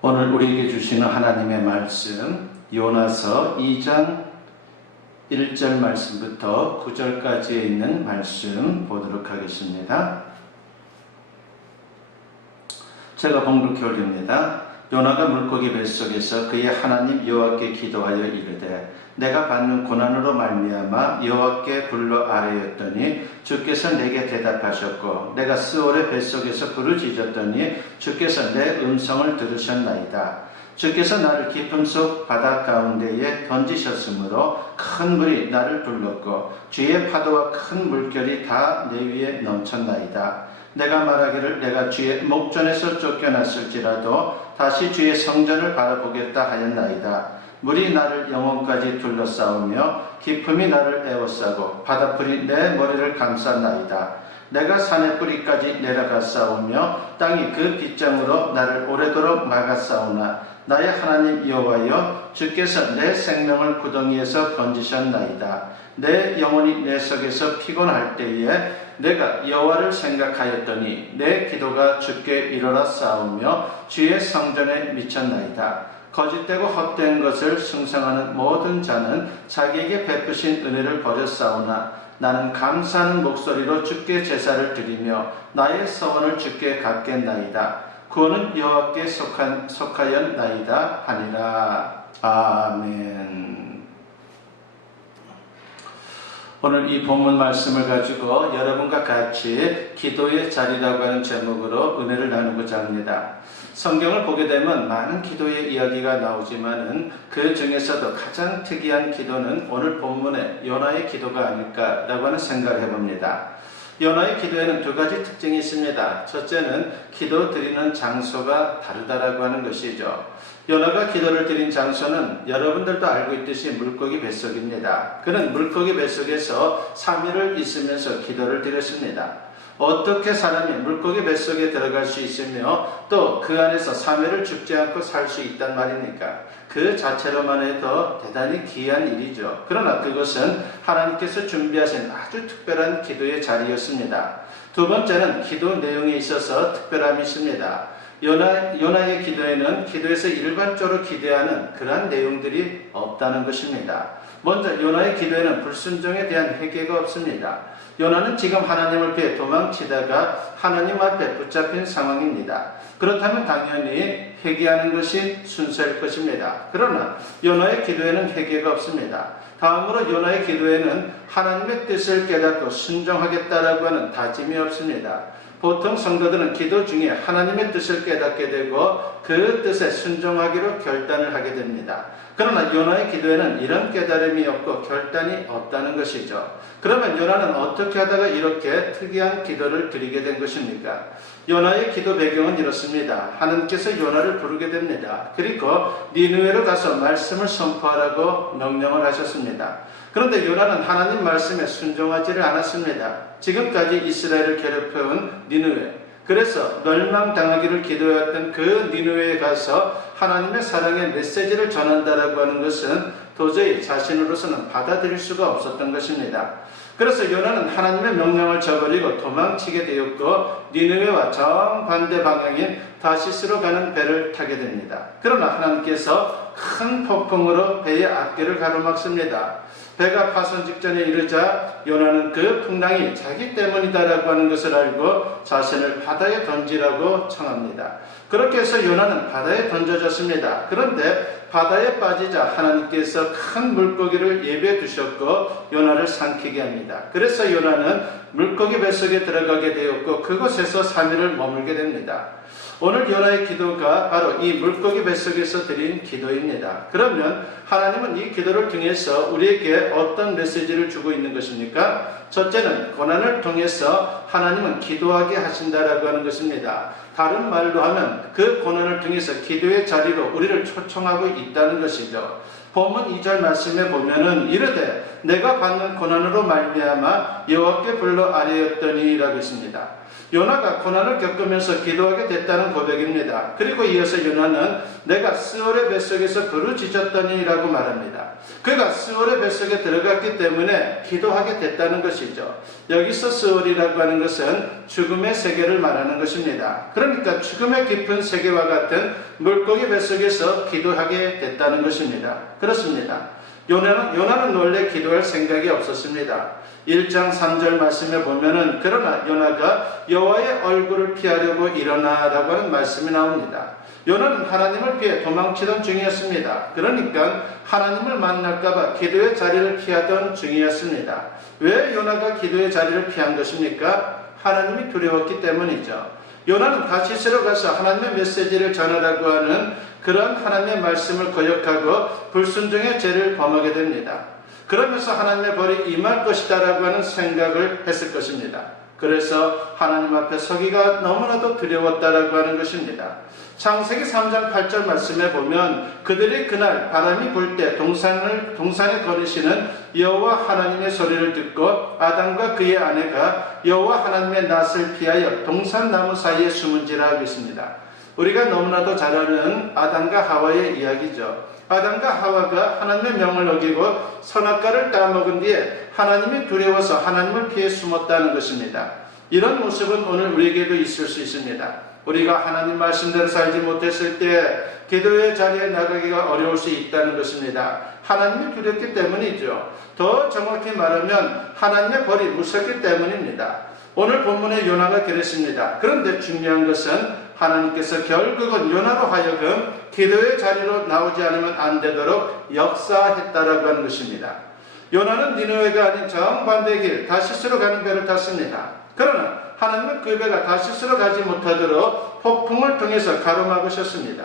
오늘 우리에게 주시는 하나님의 말씀 요나서 2장 1절 말씀부터 9절까지에 있는 말씀 보도록 하겠습니다. 제가 봉독해 올립니다. 요나가 물고기 뱃속에서 그의 하나님 여호와께 기도하여 이르되 내가 받는 고난으로 말미암아 여호와께 불러 아뢰었더니 주께서 내게 대답하셨고 내가 스올의 뱃속에서 부르짖었더니 주께서 내 음성을 들으셨나이다. 주께서 나를 깊음 속 바다 가운데에 던지셨으므로 큰 물이 나를 둘렀고 주의 파도와 큰 물결이 다 내 위에 넘쳤나이다. 내가 말하기를 내가 주의 목전에서 쫓겨났을지라도 다시 주의 성전을 바라보겠다 하였나이다. 물이 나를 영혼까지 둘러싸우며 깊음이 나를 에워싸고 바닷불이 내 머리를 감쌌나이다. 내가 산의 뿌리까지 내려가싸우며 땅이 그 빗장으로 나를 오래도록 막아싸우나 나의 하나님 여호와여 주께서 내 생명을 구덩이에서 건지셨나이다. 내 영혼이 내 속에서 피곤할 때에 내가 여호와를 생각하였더니 내 기도가 주께 이르러 싸우며 주의 성전에 미쳤나이다. 거짓되고 헛된 것을 숭상하는 모든 자는 자기에게 베푸신 은혜를 버려 싸우나 나는 감사하는 목소리로 주께 제사를 드리며 나의 서원을 주께 갚겠나이다. 구원은 여호와께 속하였나이다 하니라. 아멘. 오늘 이 본문 말씀을 가지고 여러분과 같이 기도의 자리라고 하는 제목으로 은혜를 나누고자 합니다. 성경을 보게 되면 많은 기도의 이야기가 나오지만은 그 중에서도 가장 특이한 기도는 오늘 본문의 요나의 기도가 아닐까라고 하는 생각을 해봅니다. 요나의 기도에는 두 가지 특징이 있습니다. 첫째는 기도 드리는 장소가 다르다라고 하는 것이죠. 요나가 기도를 드린 장소는 여러분들도 알고 있듯이 물고기 뱃속입니다. 그는 물고기 뱃속에서 3일을 있으면서 기도를 드렸습니다. 어떻게 사람이 물고기 뱃속에 들어갈 수 있으며 또 그 안에서 3일을 죽지 않고 살 수 있단 말입니까? 그 자체로만 해도 대단히 귀한 일이죠. 그러나 그것은 하나님께서 준비하신 아주 특별한 기도의 자리였습니다. 두 번째는 기도 내용에 있어서 특별함이 있습니다. 요나의 기도에는 기도에서 일반적으로 기대하는 그러한 내용들이 없다는 것입니다. 먼저 요나의 기도에는 불순종에 대한 회개가 없습니다. 요나는 지금 하나님을 피해 도망치다가 하나님 앞에 붙잡힌 상황입니다. 그렇다면 당연히 회개하는 것이 순서일 것입니다. 그러나 요나의 기도에는 회개가 없습니다. 다음으로 요나의 기도에는 하나님의 뜻을 깨닫고 순종하겠다라고 하는 다짐이 없습니다. 보통 성도들은 기도 중에 하나님의 뜻을 깨닫게 되고 그 뜻에 순종하기로 결단을 하게 됩니다. 그러나 요나의 기도에는 이런 깨달음이 없고 결단이 없다는 것이죠. 그러면 요나는 어떻게 하다가 이렇게 특이한 기도를 드리게 된 것입니까? 요나의 기도 배경은 이렇습니다. 하나님께서 요나를 부르게 됩니다. 그리고 니느웨로 가서 말씀을 선포하라고 명령을 하셨습니다. 그런데 요나는 하나님 말씀에 순종하지를 않았습니다. 지금까지 이스라엘을 괴롭혀온 니느웨, 그래서 멸망당하기를 기도했던 그 니느웨에 가서 하나님의 사랑의 메시지를 전한다라고 하는 것은 도저히 자신으로서는 받아들일 수가 없었던 것입니다. 그래서 요나는 하나님의 명령을 저버리고 도망치게 되었고 니느웨와 정반대 방향인 다시스로 가는 배를 타게 됩니다. 그러나 하나님께서 큰 폭풍으로 배의 앞길을 가로막습니다. 배가 파손 직전에 이르자 요나는 그 풍랑이 자기 때문이다라고 하는 것을 알고 자신을 바다에 던지라고 청합니다. 그렇게 해서 요나는 바다에 던져졌습니다. 그런데 바다에 빠지자 하나님께서 큰 물고기를 예배해 두셨고 요나를 삼키게 합니다. 그래서 요나는 물고기 뱃속에 들어가게 되었고 그곳에서 3일을 머물게 됩니다. 오늘 요나의 기도가 바로 이 물고기 뱃속에서 드린 기도입니다. 그러면 하나님은 이 기도를 통해서 우리에게 어떤 메시지를 주고 있는 것입니까? 첫째는 고난을 통해서 하나님은 기도하게 하신다라고 하는 것입니다. 다른 말로 하면 그 고난을 통해서 기도의 자리로 우리를 초청하고 있다는 것이죠. 본문 2절 말씀에 보면은 이르되 내가 받는 고난으로 말미암아 여호와께 불러 아뢰었더니라고 했습니다. 요나가 고난을 겪으면서 기도하게 됐다는 고백입니다. 그리고 이어서 요나는 내가 스올의 뱃속에서 부르짖었더니라고 말합니다. 그가 스올의 뱃속에 들어갔기 때문에 기도하게 됐다는 것이죠. 여기서 스올이라고 하는 것은 죽음의 세계를 말하는 것입니다. 그러니까 죽음의 깊은 세계와 같은 물고기 뱃속에서 기도하게 됐다는 것입니다. 그렇습니다. 요나는 원래 기도할 생각이 없었습니다. 1장 3절 말씀에 보면은 그러나 요나가 여호와의 얼굴을 피하려고 일어나라고 하는 말씀이 나옵니다. 요나는 하나님을 피해 도망치던 중이었습니다. 그러니까 하나님을 만날까봐 기도의 자리를 피하던 중이었습니다. 왜 요나가 기도의 자리를 피한 것입니까? 하나님이 두려웠기 때문이죠. 요나는 다시스로 가서 하나님의 메시지를 전하라고 하는 그런 하나님의 말씀을 거역하고 불순종의 죄를 범하게 됩니다. 그러면서 하나님의 벌이 임할 것이다 라고 하는 생각을 했을 것입니다. 그래서 하나님 앞에 서기가 너무나도 두려웠다라고 하는 것입니다. 창세기 3장 8절 말씀에 보면 그들이 그날 바람이 불 때 동산에 거리시는 여호와 하나님의 소리를 듣고 아담과 그의 아내가 여호와 하나님의 낯을 피하여 동산 나무 사이에 숨은지라 하고 있습니다. 우리가 너무나도 잘 아는 아담과 하와의 이야기죠. 아담과 하와가 하나님의 명을 어기고 선악과를 따먹은 뒤에 하나님이 두려워서 하나님을 피해 숨었다는 것입니다. 이런 모습은 오늘 우리에게도 있을 수 있습니다. 우리가 하나님 말씀대로 살지 못했을 때 기도의 자리에 나가기가 어려울 수 있다는 것입니다. 하나님이 두렵기 때문이죠. 더 정확히 말하면 하나님의 벌이 무섭기 때문입니다. 오늘 본문의 요나가 그랬습니다. 그런데 중요한 것은 하나님께서 결국은 요나로 하여금 기도의 자리로 나오지 않으면 안 되도록 역사했다라고 하는 것입니다. 요나는 니느웨가 아닌 정반대의 길 다시스로 가는 배를 탔습니다. 그러나 하나님은 그 배가 다시스로 가지 못하도록 폭풍을 통해서 가로막으셨습니다.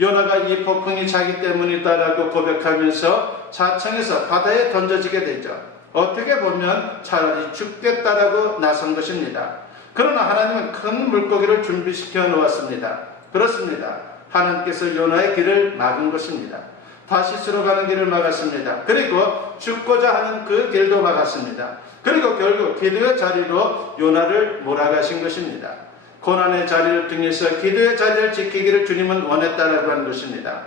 요나가 이 폭풍이 자기 때문이다라고 고백하면서 자청해서 바다에 던져지게 되죠. 어떻게 보면 차라리 죽겠다라고 나선 것입니다. 그러나 하나님은 큰 물고기를 준비시켜 놓았습니다. 그렇습니다. 하나님께서 요나의 길을 막은 것입니다. 다시스로 가는 길을 막았습니다. 그리고 죽고자 하는 그 길도 막았습니다. 그리고 결국 기도의 자리로 요나를 몰아가신 것입니다. 고난의 자리를 통해서 기도의 자리를 지키기를 주님은 원했다라고 하는 것입니다.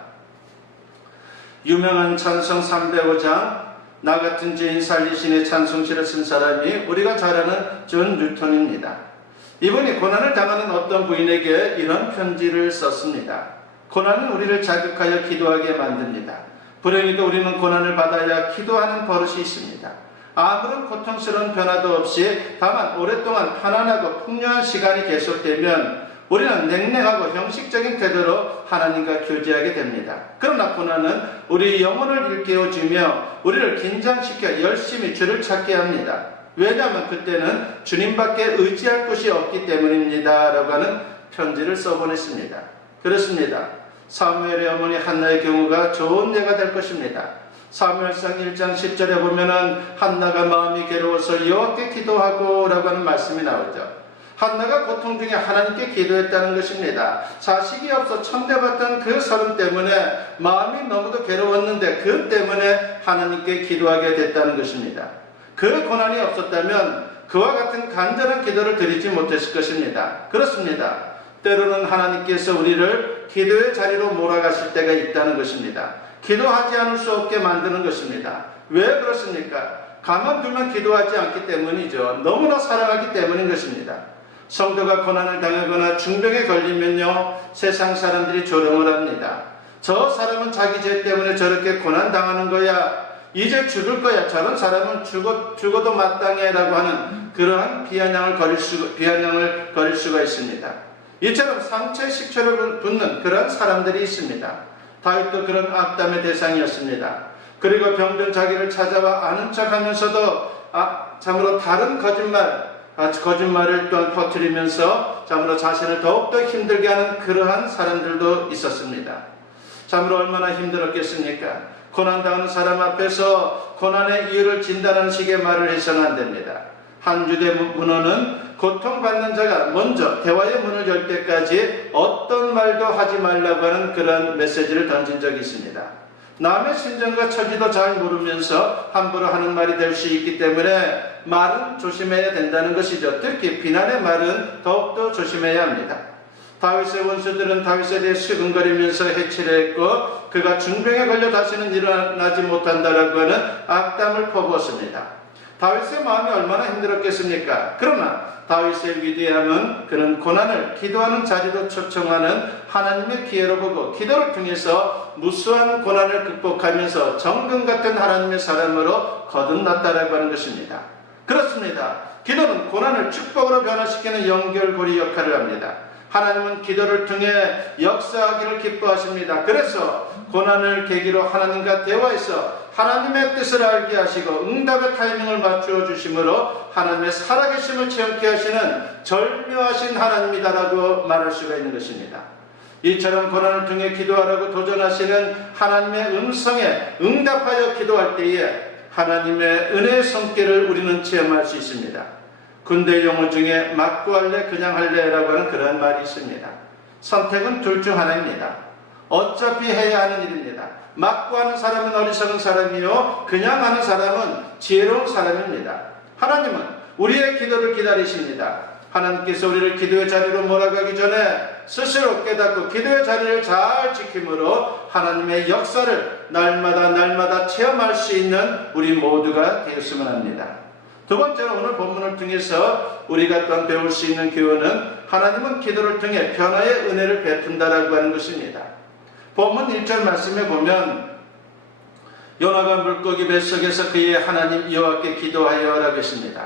유명한 찬송 305장 나 같은 죄인 살리신의 찬송시를 쓴 사람이 우리가 잘 아는 존 뉴턴입니다. 이분이 고난을 당하는 어떤 부인에게 이런 편지를 썼습니다. 고난은 우리를 자극하여 기도하게 만듭니다. 불행히도 우리는 고난을 받아야 기도하는 버릇이 있습니다. 아무런 고통스러운 변화도 없이 다만 오랫동안 편안하고 풍요한 시간이 계속되면 우리는 냉랭하고 형식적인 태도로 하나님과 교제하게 됩니다. 그러나 고난은 우리 영혼을 일깨워주며 우리를 긴장시켜 열심히 주를 찾게 합니다. 왜냐하면 그때는 주님밖에 의지할 곳이 없기 때문입니다 라고 하는 편지를 써보냈습니다. 그렇습니다. 사무엘의 어머니 한나의 경우가 좋은 예가 될 것입니다. 사무엘상 1장 10절에 보면은 한나가 마음이 괴로워서 여호와께 기도하고 라고 하는 말씀이 나오죠. 한나가 고통 중에 하나님께 기도했다는 것입니다. 자식이 없어 천대받던 그 서름 때문에 마음이 너무도 괴로웠는데 그 때문에 하나님께 기도하게 됐다는 것입니다. 그 고난이 없었다면 그와 같은 간절한 기도를 드리지 못했을 것입니다. 그렇습니다. 때로는 하나님께서 우리를 기도의 자리로 몰아가실 때가 있다는 것입니다. 기도하지 않을 수 없게 만드는 것입니다. 왜 그렇습니까? 가만두면 기도하지 않기 때문이죠. 너무나 사랑하기 때문인 것입니다. 성도가 고난을 당하거나 중병에 걸리면요, 세상 사람들이 조롱을 합니다. 저 사람은 자기 죄 때문에 저렇게 고난당하는 거야. 이제 죽을 거야. 저런 사람은 죽어도 마땅해 라고 하는 그러한 비아냥을 거릴 수가 있습니다. 이처럼 상처에 식초를 붓는 그런 사람들이 있습니다. 다윗도 그런 악담의 대상이었습니다. 그리고 병든 자기를 찾아와 아는 척하면서도 참으로 다른 거짓말을 또한 퍼뜨리면서 참으로 자신을 더욱더 힘들게 하는 그러한 사람들도 있었습니다. 참으로 얼마나 힘들었겠습니까? 고난당하는 사람 앞에서 고난의 이유를 진단하는 식의 말을 해서는 안 됩니다. 한 주대 문헌은 고통받는 자가 먼저 대화의 문을 열 때까지 어떤 말도 하지 말라고 하는 그런 메시지를 던진 적이 있습니다. 남의 심정과 처지도 잘 모르면서 함부로 하는 말이 될 수 있기 때문에 말은 조심해야 된다는 것이죠. 특히 비난의 말은 더욱더 조심해야 합니다. 다윗의 원수들은 다윗에 대해 수근거리면서 해치려 했고 그가 중병에 걸려 다시는 일어나지 못한다라고 하는 악담을 퍼부었습니다. 다윗의 마음이 얼마나 힘들었겠습니까? 그러나 다윗의 위대함은 그는 고난을 기도하는 자리로 초청하는 하나님의 기회로 보고 기도를 통해서 무수한 고난을 극복하면서 정금 같은 하나님의 사람으로 거듭났다라고 하는 것입니다. 그렇습니다. 기도는 고난을 축복으로 변화시키는 연결고리 역할을 합니다. 하나님은 기도를 통해 역사하기를 기뻐하십니다. 그래서 고난을 계기로 하나님과 대화해서 하나님의 뜻을 알게 하시고 응답의 타이밍을 맞추어 주심으로 하나님의 살아계심을 체험케 하시는 절묘하신 하나님이다라고 말할 수가 있는 것입니다. 이처럼 고난을 통해 기도하라고 도전하시는 하나님의 음성에 응답하여 기도할 때에 하나님의 은혜의 손길을 우리는 체험할 수 있습니다. 군대 용어 중에 맞고 할래 그냥 할래라고 하는 그런 말이 있습니다. 선택은 둘 중 하나입니다. 어차피 해야 하는 일입니다. 맞고 하는 사람은 어리석은 사람이요 그냥 하는 사람은 지혜로운 사람입니다. 하나님은 우리의 기도를 기다리십니다. 하나님께서 우리를 기도의 자리로 몰아가기 전에 스스로 깨닫고 기도의 자리를 잘 지킴으로 하나님의 역사를 날마다 체험할 수 있는 우리 모두가 되었으면 합니다. 두 번째로 오늘 본문을 통해서 우리가 또한 배울 수 있는 교훈은 하나님은 기도를 통해 변화의 은혜를 베푼다라고 하는 것입니다. 본문 1절 말씀에 보면 요나가 물고기 뱃속에서 그의 하나님 여호와께 기도하여 라고 했습니다.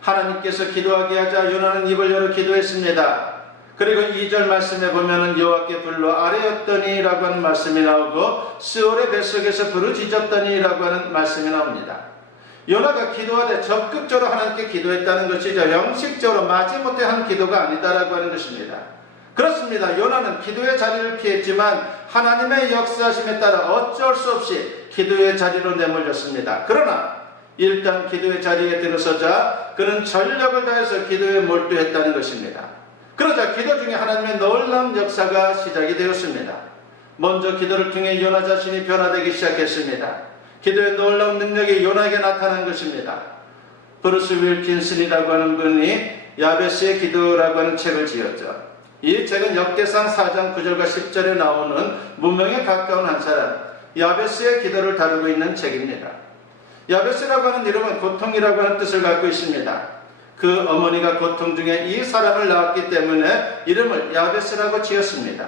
하나님께서 기도하게 하자 요나는 입을 열어 기도했습니다. 그리고 2절 말씀에 보면 여호와께 불러 아뢰었더니 라고 하는 말씀이 나오고 스올의 뱃속에서 부르짖었더니 라고 하는 말씀이 나옵니다. 요나가 기도하되 적극적으로 하나님께 기도했다는 것이죠. 형식적으로 마지못해 한 기도가 아니다라고 하는 것입니다. 그렇습니다. 요나는 기도의 자리를 피했지만 하나님의 역사하심에 따라 어쩔 수 없이 기도의 자리로 내몰렸습니다. 그러나 일단 기도의 자리에 들어서자 그는 전력을 다해서 기도에 몰두했다는 것입니다. 그러자 기도 중에 하나님의 놀라운 역사가 시작이 되었습니다. 먼저 기도를 통해 요나 자신이 변화되기 시작했습니다. 기도의 놀라운 능력이 요나에게 나타난 것입니다. 브루스 윌킨슨이라고 하는 분이 야베스의 기도라고 하는 책을 지었죠. 이 책은 역대상 4장 9절과 10절에 나오는 무명에 가까운 한 사람 야베스의 기도를 다루고 있는 책입니다. 야베스라고 하는 이름은 고통이라고 하는 뜻을 갖고 있습니다. 그 어머니가 고통 중에 이 사람을 낳았기 때문에 이름을 야베스라고 지었습니다.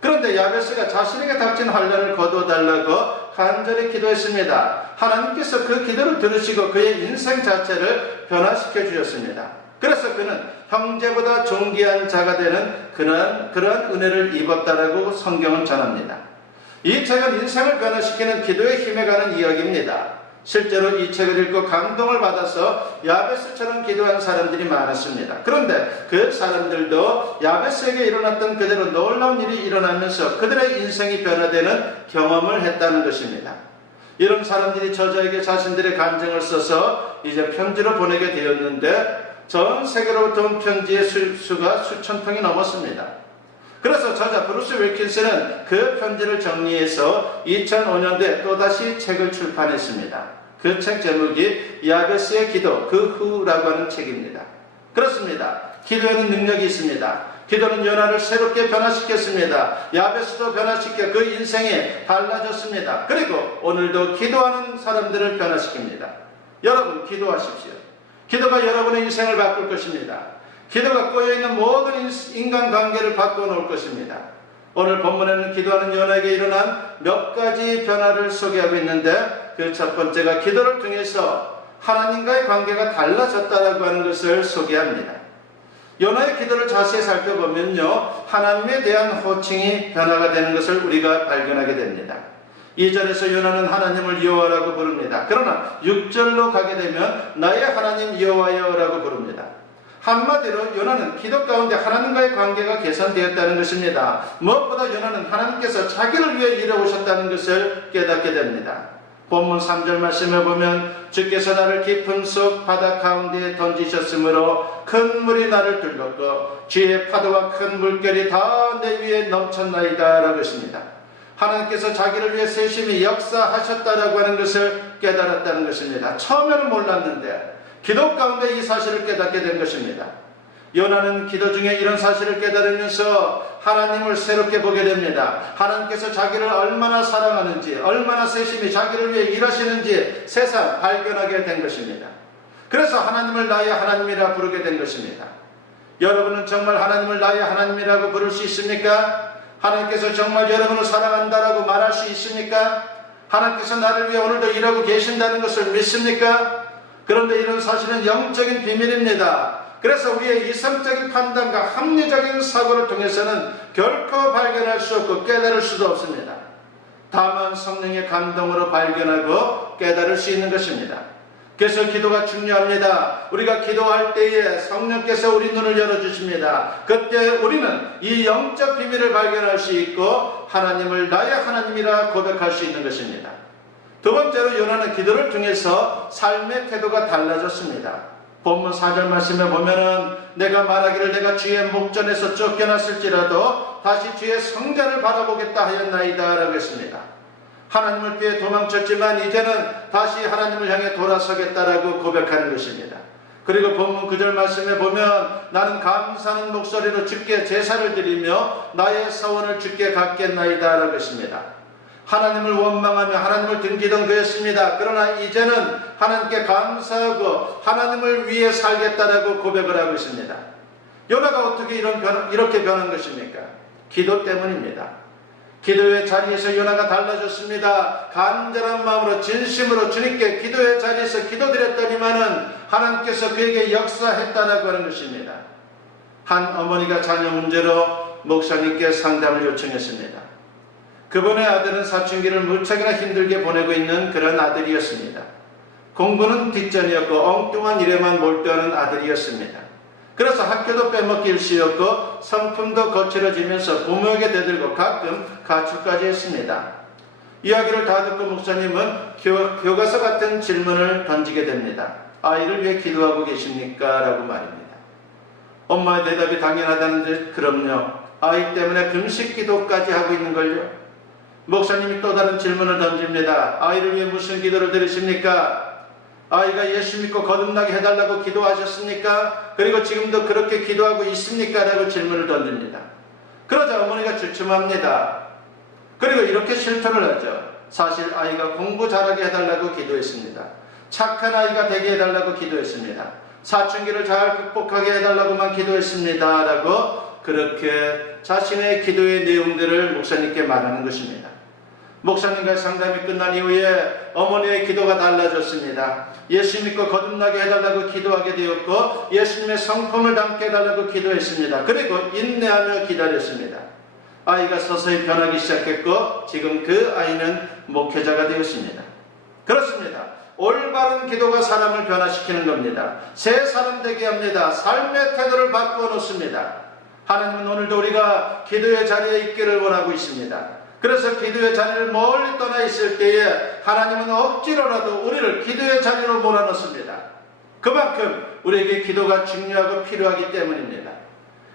그런데 야베스가 자신에게 닥친 환난을 거두어달라고 간절히 기도했습니다. 하나님께서 그 기도를 들으시고 그의 인생 자체를 변화시켜 주셨습니다. 그래서 그는 형제보다 존귀한 자가 되는 그러한 은혜를 입었다라고 성경은 전합니다. 이 책은 인생을 변화시키는 기도의 힘에 가는 이야기입니다. 실제로 이 책을 읽고 감동을 받아서 야베스처럼 기도한 사람들이 많았습니다. 그런데 그 사람들도 야베스에게 일어났던 그대로 놀라운 일이 일어나면서 그들의 인생이 변화되는 경험을 했다는 것입니다. 이런 사람들이 저자에게 자신들의 감정을 써서 이제 편지로 보내게 되었는데 전 세계로부터 온 편지의 수가 수천 통이 넘었습니다. 그래서 저자 브루스 윌킨슨은 그 편지를 정리해서 2005년도에 또다시 책을 출판했습니다. 그 책 제목이 야베스의 기도 그 후라고 하는 책입니다. 그렇습니다. 기도에는 능력이 있습니다. 기도는 요나를 새롭게 변화시켰습니다. 야베스도 변화시켜 그 인생이 달라졌습니다. 그리고 오늘도 기도하는 사람들을 변화시킵니다. 여러분 기도하십시오. 기도가 여러분의 인생을 바꿀 것입니다. 기도가 꼬여있는 모든 인간관계를 바꿔놓을 것입니다. 오늘 본문에는 기도하는 요나에게 일어난 몇 가지 변화를 소개하고 있는데 그 첫 번째가 기도를 통해서 하나님과의 관계가 달라졌다라고 하는 것을 소개합니다. 요나의 기도를 자세히 살펴보면요 하나님에 대한 호칭이 변화가 되는 것을 우리가 발견하게 됩니다. 2절에서 요나는 하나님을 여호와라고 부릅니다. 그러나 6절로 가게 되면 나의 하나님 여호와여라고 부릅니다. 한마디로 요나는 기도 가운데 하나님과의 관계가 개선되었다는 것입니다. 무엇보다 요나는 하나님께서 자기를 위해 일해오셨다는 것을 깨닫게 됩니다. 본문 3절 말씀에 보면 주께서 나를 깊은 속 바다 가운데에 던지셨으므로 큰 물이 나를 들었고 주의 파도와 큰 물결이 다 내 위에 넘쳤나이다 라고 했습니다. 하나님께서 자기를 위해 세심히 역사하셨다라고 하는 것을 깨달았다는 것입니다. 처음에는 몰랐는데 기도 가운데 이 사실을 깨닫게 된 것입니다. 요나는 기도 중에 이런 사실을 깨달으면서 하나님을 새롭게 보게 됩니다. 하나님께서 자기를 얼마나 사랑하는지, 얼마나 세심히 자기를 위해 일하시는지 새삼 발견하게 된 것입니다. 그래서 하나님을 나의 하나님이라 부르게 된 것입니다. 여러분은 정말 하나님을 나의 하나님이라고 부를 수 있습니까? 하나님께서 정말 여러분을 사랑한다라고 말할 수 있습니까? 하나님께서 나를 위해 오늘도 일하고 계신다는 것을 믿습니까? 그런데 이런 사실은 영적인 비밀입니다. 그래서 우리의 이성적인 판단과 합리적인 사고를 통해서는 결코 발견할 수 없고 깨달을 수도 없습니다. 다만 성령의 감동으로 발견하고 깨달을 수 있는 것입니다. 그래서 기도가 중요합니다. 우리가 기도할 때에 성령께서 우리 눈을 열어주십니다. 그때 우리는 이 영적 비밀을 발견할 수 있고 하나님을 나의 하나님이라 고백할 수 있는 것입니다. 두 번째로 요나는 기도를 통해서 삶의 태도가 달라졌습니다. 본문 4절 말씀에 보면은 내가 말하기를 내가 주의 목전에서 쫓겨났을지라도 다시 주의 성전을 바라보겠다 하였나이다 라고 했습니다. 하나님을 피해 도망쳤지만 이제는 다시 하나님을 향해 돌아서겠다라고 고백하는 것입니다. 그리고 본문 9절 말씀에 보면 나는 감사하는 목소리로 주께 제사를 드리며 나의 서원을 주께 갚겠나이다 라고 했습니다. 하나님을 원망하며 하나님을 등지던 그였습니다. 그러나 이제는 하나님께 감사하고 하나님을 위해 살겠다라고 고백을 하고 있습니다. 요나가 어떻게 이렇게 변한 것입니까? 기도 때문입니다. 기도의 자리에서 요나가 달라졌습니다. 간절한 마음으로 진심으로 주님께 기도의 자리에서 기도드렸더니만은 하나님께서 그에게 역사했다라고 하는 것입니다. 한 어머니가 자녀 문제로 목사님께 상담을 요청했습니다. 그분의 아들은 사춘기를 무척이나 힘들게 보내고 있는 그런 아들이었습니다. 공부는 뒷전이었고 엉뚱한 일에만 몰두하는 아들이었습니다. 그래서 학교도 빼먹기 일쑤였고 성품도 거칠어지면서 부모에게 대들고 가끔 가출까지 했습니다. 이야기를 다 듣고 목사님은 교과서 같은 질문을 던지게 됩니다. 아이를 위해 기도하고 계십니까? 라고 말입니다. 엄마의 대답이 당연하다는데 그럼요. 아이 때문에 금식 기도까지 하고 있는 걸요. 목사님이 또 다른 질문을 던집니다. 아이를 위해 무슨 기도를 드리십니까? 아이가 예수 믿고 거듭나게 해달라고 기도하셨습니까? 그리고 지금도 그렇게 기도하고 있습니까? 라고 질문을 던집니다. 그러자 어머니가 주춤합니다. 그리고 이렇게 실토를 하죠. 사실 아이가 공부 잘하게 해달라고 기도했습니다. 착한 아이가 되게 해달라고 기도했습니다. 사춘기를 잘 극복하게 해달라고만 기도했습니다. 라고 그렇게 자신의 기도의 내용들을 목사님께 말하는 것입니다. 목사님과 상담이 끝난 이후에 어머니의 기도가 달라졌습니다. 예수 믿고 거듭나게 해달라고 기도하게 되었고 예수님의 성품을 담게 해달라고 기도했습니다. 그리고 인내하며 기다렸습니다. 아이가 서서히 변하기 시작했고 지금 그 아이는 목회자가 되었습니다. 그렇습니다. 올바른 기도가 사람을 변화시키는 겁니다. 새 사람 되게 합니다. 삶의 태도를 바꾸어 놓습니다. 하나님은 오늘도 우리가 기도의 자리에 있기를 원하고 있습니다. 그래서 기도의 자리를 멀리 떠나 있을 때에 하나님은 억지로라도 우리를 기도의 자리로 몰아넣습니다. 그만큼 우리에게 기도가 중요하고 필요하기 때문입니다.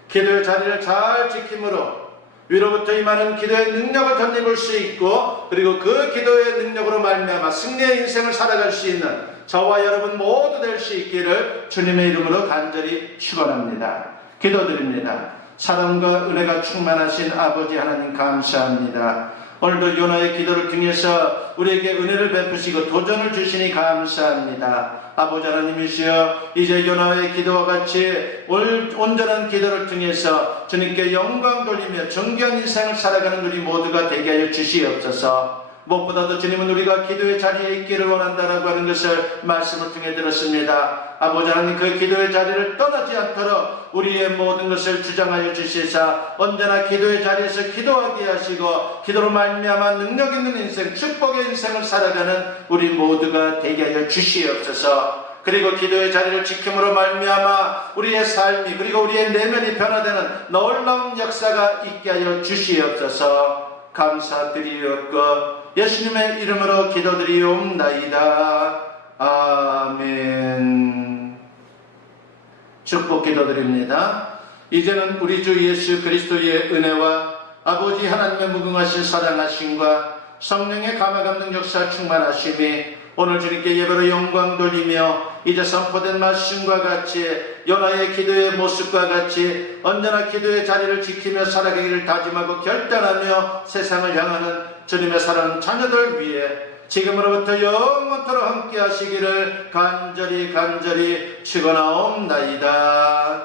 기도의 자리를 잘 지킴으로 위로부터 임하는 기도의 능력을 덧입을 수 있고 그리고 그 기도의 능력으로 말미암아 승리의 인생을 살아갈 수 있는 저와 여러분 모두 될 수 있기를 주님의 이름으로 간절히 축원합니다. 기도드립니다. 사랑과 은혜가 충만하신 아버지 하나님 감사합니다. 오늘도 요나의 기도를 통해서 우리에게 은혜를 베푸시고 도전을 주시니 감사합니다. 아버지 하나님이시여 이제 요나의 기도와 같이 온전한 기도를 통해서 주님께 영광 돌리며 정결한 인생을 살아가는 우리 모두가 되게 하여 주시옵소서. 무엇보다도 주님은 우리가 기도의 자리에 있기를 원한다라고 하는 것을 말씀을 통해 들었습니다. 아버지 하나님 그 기도의 자리를 떠나지 않도록 우리의 모든 것을 주장하여 주시사 언제나 기도의 자리에서 기도하게 하시고 기도로 말미암아 능력 있는 인생 축복의 인생을 살아가는 우리 모두가 되게 하여 주시옵소서. 그리고 기도의 자리를 지킴으로 말미암아 우리의 삶이 그리고 우리의 내면이 변화되는 놀라운 역사가 있게 하여 주시옵소서. 감사드리옵고 예수님의 이름으로 기도드리옵나이다. 아멘. 축복 기도드립니다. 이제는 우리 주 예수 그리스도의 은혜와 아버지 하나님의 무궁하신 사랑하심과 성령의 감화감동 역사 충만하심이 오늘 주님께 예배로 영광 돌리며 이제 선포된 말씀과 같이 요나의 기도의 모습과 같이 언제나 기도의 자리를 지키며 살아가기를 다짐하고 결단하며 세상을 향하는 주님의 사랑하는 자녀들 위해 지금으로부터 영원토록 함께 하시기를 간절히 축원하옵나이다.